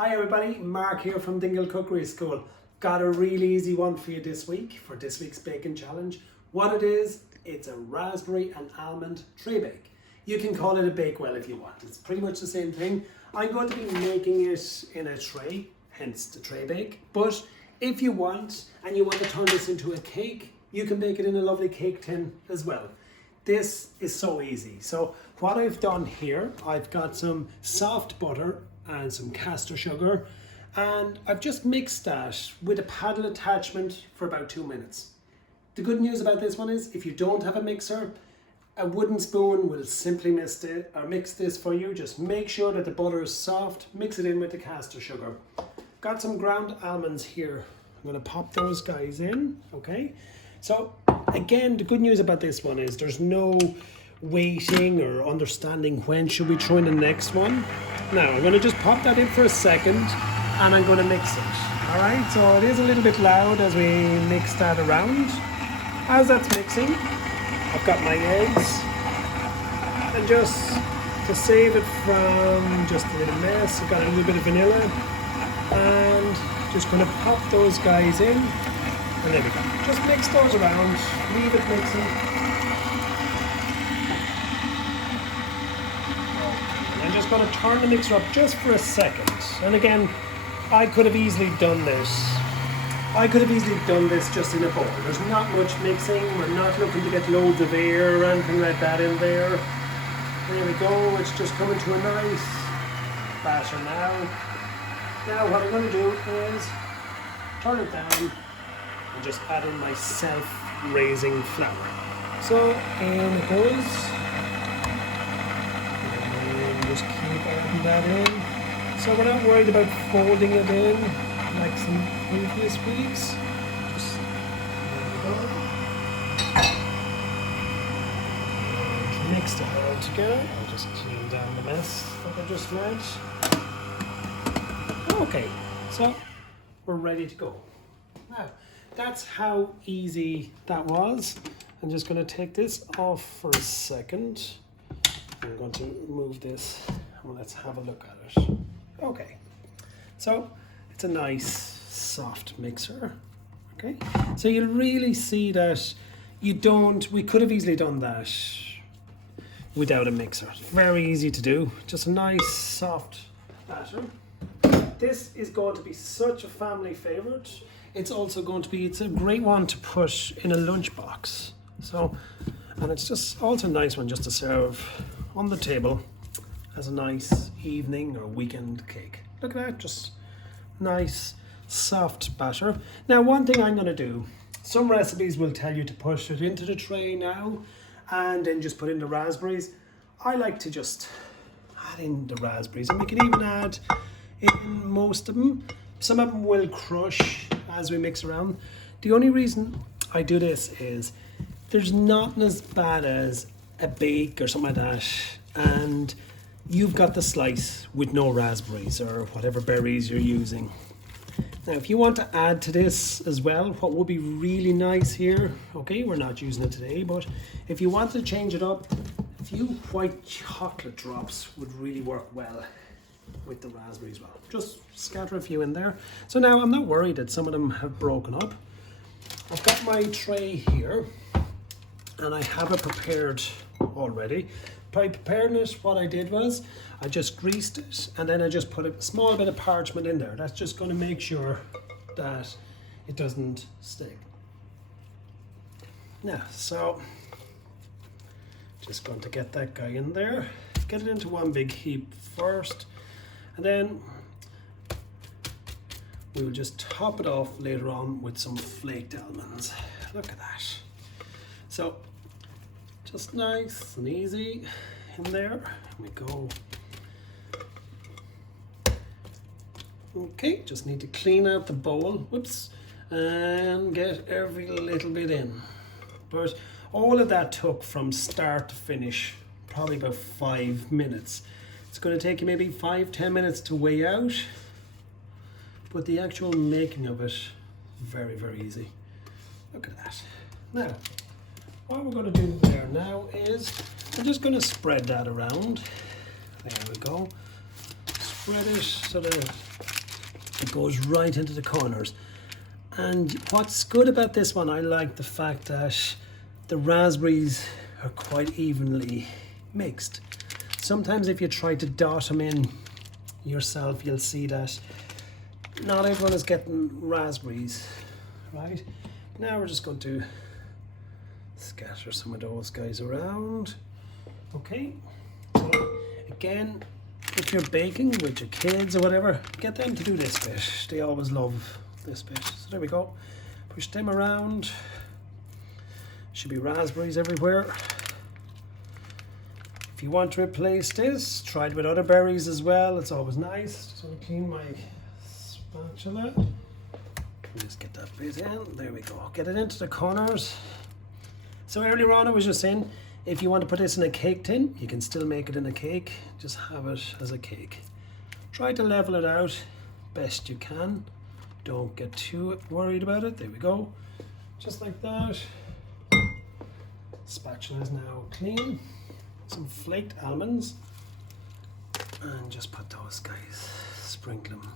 Hi everybody, Mark here from Dingle Cookery School. Got a really easy one for you this week, for this week's baking challenge. What it is, it's a raspberry and almond tray bake. You can call it a bakewell if you want. It's pretty much the same thing. I'm going to be making it in a tray, hence the tray bake. But if you want, and you want to turn this into a cake, you can bake it in a lovely cake tin as well. This is so easy. So what I've done here, I've got some soft butter and some caster sugar, and I've just mixed that with a paddle attachment for about 2 minutes. The good news about this one is if you don't have a mixer, a wooden spoon will simply mix this for you. Just make sure that the butter is soft, mix it in with the caster sugar. Got some ground almonds here. I'm going to pop those guys in, okay? So again, the good news about this one is there's no waiting or understanding when should we throw in the next one. Now I'm going to just pop that in for a second and I'm going to mix it. Alright, so it is a little bit loud as we mix that around. As that's mixing, I've got my eggs, and just to save it from just a little mess, I've got a little bit of vanilla, and just going to pop those guys in, and there we go. Just mix those around, leave it mixing. I'm just going to turn the mixer up just for a second. And again, I could have easily done this. Just in a bowl. There's not much mixing. We're not looking to get loads of air or anything like that in there. There we go. It's just coming to a nice batter now. Now what I'm going to do is turn it down and just add in my self-raising flour. So in it goes. Just keep adding that in. So we're not worried about folding it in like some previous weeks. Just there we go. And mix it all together. I'll just clean down the mess that I just made. Okay, so we're ready to go. Now, that's how easy that was. I'm just going to take this off for a second. I'm going to move this and let's have a look at it. Okay, so it's a nice soft mixer. Okay, so you'll really see that we could have easily done that without a mixer. Very easy to do, just a nice soft batter. This is going to be such a family favorite. It's also going to be, it's a great one to put in a lunchbox. So, and it's just also a nice one just to serve on the table as a nice evening or weekend cake. Look at that, just nice soft batter. Now one thing I'm going to do, some recipes will tell you to push it into the tray now and then just put in the raspberries. I like to just add in the raspberries, and we can even add in most of them. Some of them will crush as we mix around. The only reason I do this is there's nothing as bad as a bake or something like that and you've got the slice with no raspberries or whatever berries you're using. Now if you want to add to this as well, what would be really nice here, okay, we're not using it today, but if you want to change it up, a few white chocolate drops would really work well with the raspberries as well. Just scatter a few in there. So now I'm not worried that some of them have broken up. I've got my tray here and I have it prepared already. By preparing it, what I did was I just greased it and then I just put a small bit of parchment in there. That's just going to make sure that it doesn't stick. Now, so just going to get that guy in there, get it into one big heap first, and then we will just top it off later on with some flaked almonds. Look at that. So just nice and easy in there. Here we go. Okay, just need to clean out the bowl, whoops, and get every little bit in. But all of that took from start to finish probably about 5 minutes. It's going to take you maybe 5-10 minutes to weigh out, but the actual making of it, very, very easy. Look at that. Now, what we're going to do there now is we're just going to spread that around. There we go. spread it so that it goes right into the corners. And what's good about this one, I like the fact that the raspberries are quite evenly mixed. Sometimes if you try to dot them in yourself, you'll see that not everyone is getting raspberries, right? Now we're just going to scatter some of those guys around. Okay, so again, if you're baking with your kids or whatever, get them to do this bit. They always love this bit. So there we go. Push them around. Should be raspberries everywhere. If you want to replace this, try it with other berries as well. It's always nice. Just want to clean my spatula. Just get that bit in. There we go. Get it into the corners. So earlier on I was just saying, if you want to put this in a cake tin, you can still make it in a cake. Just have it as a cake. Try to level it out best you can. Don't get too worried about it. There we go. Just like that. Spatula is now clean. Some flaked almonds. And just put those guys, sprinkle them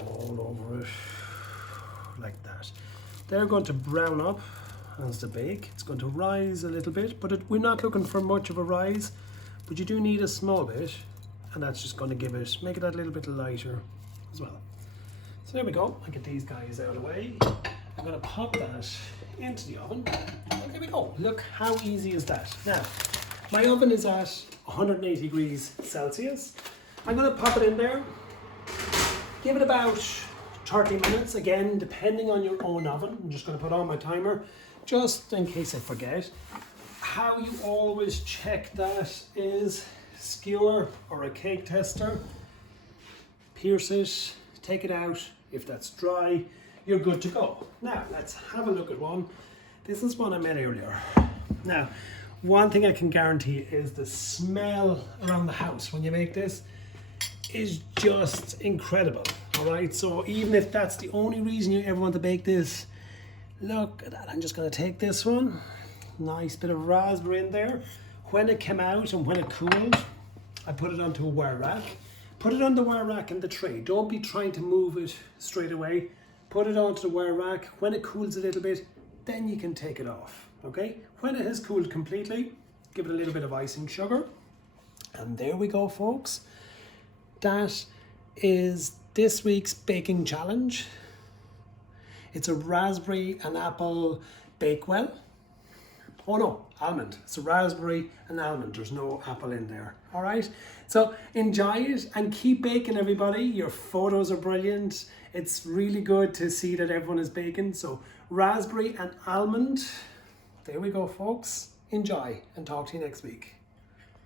all over it like that. They're going to brown up as they bake. It's going to rise a little bit, but we're not looking for much of a rise, but you do need a small bit, and that's just going to make it a little bit lighter as well. So there we go. I'll get these guys out of the way. I'm going to pop that into the oven. And there we go. Look how easy is that. Now, my oven is at 180 degrees Celsius. I'm going to pop it in there. Give it about 30 minutes, again, depending on your own oven. I'm just going to put on my timer, just in case I forget. How you always check that is skewer or a cake tester. Pierce it, take it out. If that's dry, you're good to go. Now, let's have a look at one. This is one I made earlier. Now, one thing I can guarantee is the smell around the house when you make this is just incredible. All right, so even if that's the only reason you ever want to bake this, look at that. I'm just going to take this one, nice bit of raspberry in there. When it came out and when it cooled, I put it onto a wire rack. Put it on the wire rack in the tray. Don't be trying to move it straight away. Put it onto the wire rack. When it cools a little bit, then you can take it off. Okay, when it has cooled completely, give it a little bit of icing sugar. And there we go, folks. That is this week's baking challenge. It's a raspberry and apple bakewell. Oh no, almond. It's a raspberry and almond. There's no apple in there. All right. So enjoy it and keep baking, everybody. Your photos are brilliant. It's really good to see that everyone is baking. So raspberry and almond. There we go, folks. Enjoy and talk to you next week.